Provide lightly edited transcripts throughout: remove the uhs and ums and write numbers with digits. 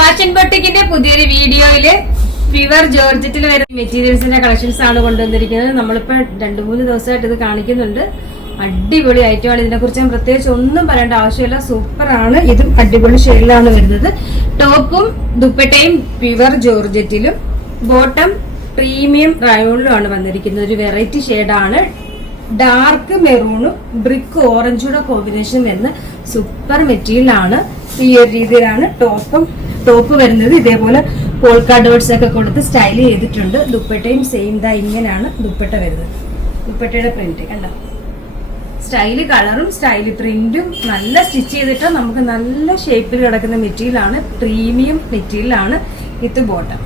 Fashion ബൊട്ടിക്കിന്റെ പുതിയൊരു വീഡിയോയില് pure ജോർജറ്റിൽ വരുന്ന മെറ്റീരിയൽസിന്റെ കളക്ഷൻസ് ആണ് കൊണ്ടുവന്നിരിക്കുന്നത്. നമ്മളിപ്പോ 2-3 ദിവസമായിട്ട് ഇത് കാണിക്കുന്നുണ്ട്. അടിപൊളി ഐറ്റമാണ്. ഇതിനെ കുറിച്ച് ഞാൻ പ്രത്യേകിച്ച് ഒന്നും പറയേണ്ട ആവശ്യമില്ല. സൂപ്പർ ആണ്. ഇതും അടിപൊളി ഷെയ്ഡിലാണ് വരുന്നത്. ടോപ്പും ദുപ്പട്ടയും പ്യുവർ ജോർജറ്റിലും ബോട്ടം പ്രീമിയം റയോണിലുമാണ് വന്നിരിക്കുന്നത്. ഒരു വെറൈറ്റി ഷെയ്ഡാണ്. ഡാർക്ക് മെറൂണും ബ്രിക്ക് ഓറഞ്ചുടെ കോമ്പിനേഷൻ വരുന്ന സൂപ്പർ മെറ്റീരിയൽ ആണ്. ഈ ഒരു രീതിയിലാണ് ടോപ്പ് വരുന്നത്. ഇതേപോലെ പോൾക്കാ ഡോട്ട്സ് ഒക്കെ കൊടുത്ത് സ്റ്റൈൽ ചെയ്തിട്ടുണ്ട്. ദുപ്പട്ടയും സെയിം ഇങ്ങനെയാണ് ദുപ്പട്ട വരുന്നത്. ദുപ്പട്ടയുടെ പ്രിന്റ് കണ്ടോ, സ്റ്റൈല് കളറും സ്റ്റൈല് പ്രിന്റും നല്ല സ്റ്റിച്ച് ചെയ്തിട്ട് നമുക്ക് നല്ല ഷേപ്പിൽ കിടക്കുന്ന മെറ്റീരിയൽ ആണ്. പ്രീമിയം മെറ്റീരിയൽ ആണ്. ഇത് ബോട്ടം.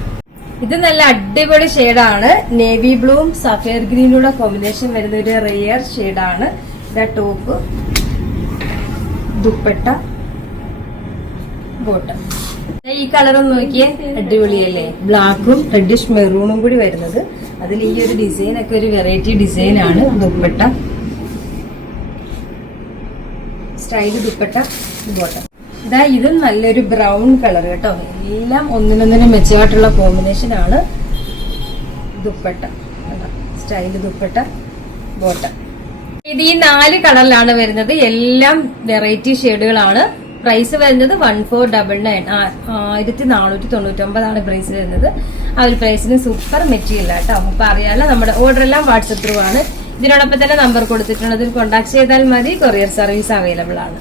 ഇത് നല്ല അടിപൊളി ഷെയ്ഡാണ്. നേവി ബ്ലൂവും സഫയർ ഗ്രീനുള്ള കോമ്പിനേഷൻ വരുന്ന ഒരു റെയർ ഷെയ്ഡാണ്. ഇതാ ടോപ്പ്, ദുപ്പട്ട, ബോട്ടം. ഈ കളറും നോക്കിയേ, അടിപൊളിയല്ലേ? ബ്ലാക്കും റെഡിഷ് മെറൂണും കൂടി വരുന്നത്. അതിൽ ഈ ഒരു ഡിസൈൻ ഒക്കെ ഒരു വെറൈറ്റി ഡിസൈൻ ആണ്. Dupatta style, dupatta, bottom. ഇതാ ഇതും നല്ലൊരു ബ്രൗൺ കളർ കേട്ടോ. എല്ലാം ഒന്നിനൊന്നിനും മെച്ചമായിട്ടുള്ള കോമ്പിനേഷൻ ആണ്. Dupatta style, dupatta, bottom. ഇത് ഈ 4 കളറിലാണ് വരുന്നത്. എല്ലാം വെറൈറ്റി ഷെയ്ഡുകളാണ്. പ്രൈസ് വരുന്നത് 1499, 1499 പ്രൈസ് വരുന്നത്. ആ ഒരു പ്രൈസിന് സൂപ്പർ മെറ്റീരിയൽ കേട്ടോ. അപ്പൊ അറിയാലോ, നമ്മുടെ ഓർഡർ എല്ലാം വാട്സപ്പ് ത്രൂ ആണ്. ഇതിനോടൊപ്പം തന്നെ നമ്പർ കൊടുത്തിട്ടുണ്ട്. അതിൽ കോൺടാക്ട് ചെയ്താൽ മതി. കൊറിയർ സർവീസ് അവൈലബിൾ ആണ്.